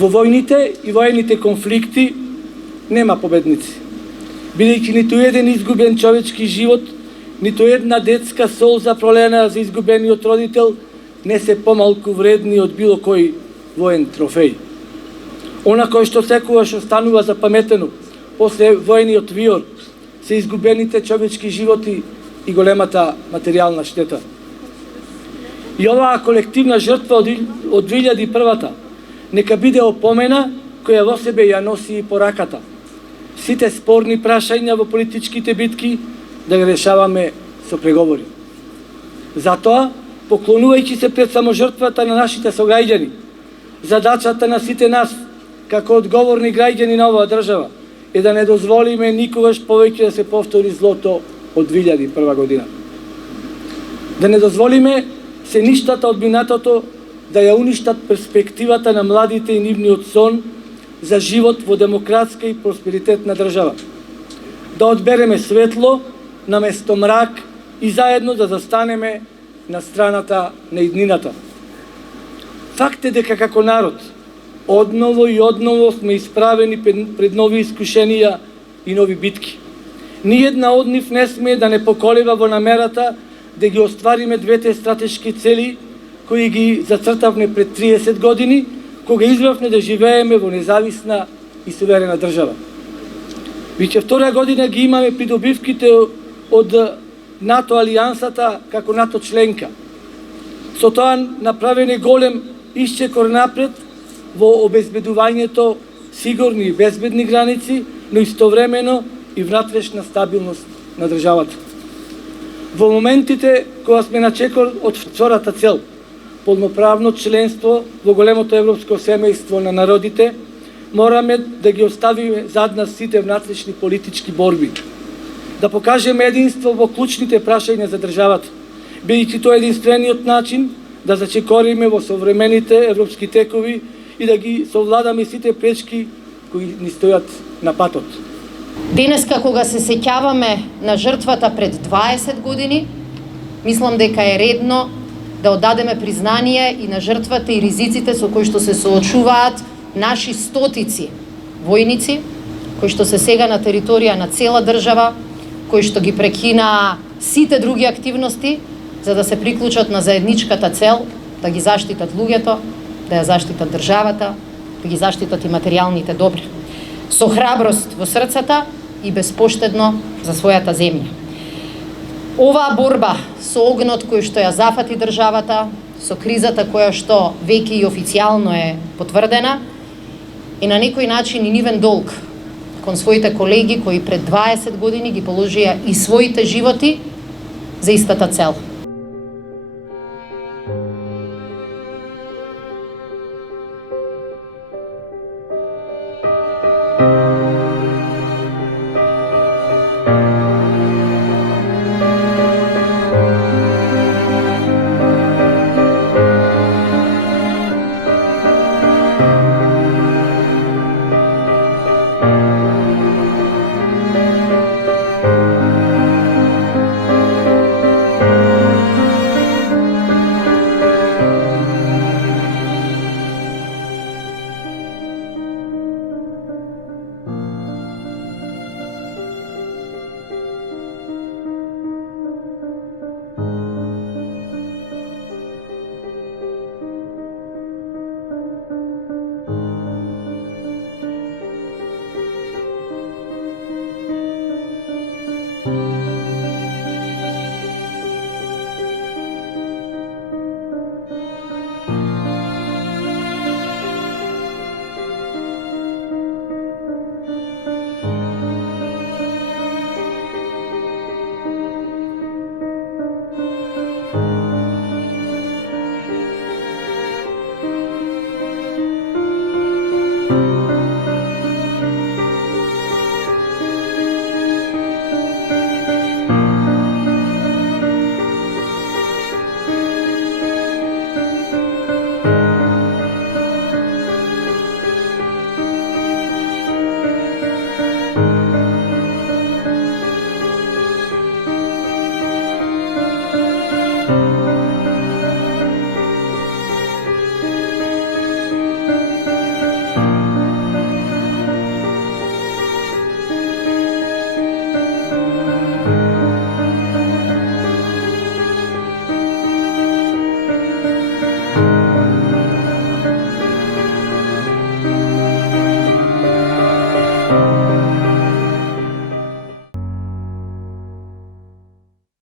Во војните и воените конфликти нема победници. Бидејќи ниту еден изгубен човечки живот, ниту една детска солза пролена за изгубениот родител не се помалку вредни од било кој воен трофеј. Она кој што секогаш останува запаметено после војниот виор се изгубените човечки животи и големата материјална штета. И оваа колективна жртва од 2001-та нека биде опомена која во себе ја носи и пораката. Сите спорни прашања во политичките битки да ги решаваме со преговори. Затоа, поклонувајќи се пред саможртвата на нашите сограѓани, задачата на сите нас, како одговорни граѓани на оваа држава, е да не дозволиме никогаш повеќе да се повтори злото од 2001 година. Да не дозволиме се ништата од минатото да ја уништат перспективата на младите и нивниот сон за живот во демократска и просперитетна држава. Да одбереме светло наместо мрак и заедно да застанеме на страната на иднината. Факт е дека како народ одново и одново сме исправени пред нови искушенија и нови битки. Ниедна од нив не смее да не поколева во намерата да ги оствариме двете стратешки цели кои ги зацртавме пред 30 години, кога избравме да живееме во независна и суверена држава. Веќе втора година ги имаме придобивките од НАТО алијансата како НАТО членка. Со тоа направен е голем исчекор напред во обезбедувањето сигурни и безбедни граници, но истовремено и внатрешна стабилност на државата. Во моментите кога сме на чекор од втората цел, полноправно членство во големото европско семејство на народите, мораме да ги оставиме зад нас сите внатрешни политички борби. Да покажеме единство во клучните прашања за државата, бидејќи тоа е единствениот начин да зачекориме во современите европски текови и да ги совладаме сите пречки кои ни стојат на патот. Денеска кога се сеќаваме на жртвата пред 20 години, мислам дека е редно да оддадеме признание и на жртвата и ризиците со кои што се соочуваат наши стотици војници, кои што се сега на територија на цела држава, кои што ги прекинаа сите други активности, за да се приклучат на заедничката цел, да ги заштитат луѓето, да ја заштитат државата, да ги заштитат и материјалните добри. Со храброст во срцата и безпоштедно за својата земја. Оваа борба со огнот кој што ја зафати државата, со кризата која што веќе и официјално е потврдена, е на некој начин и нивен долг кон своите колеги кои пред 20 години ги положија и своите животи за истата цел.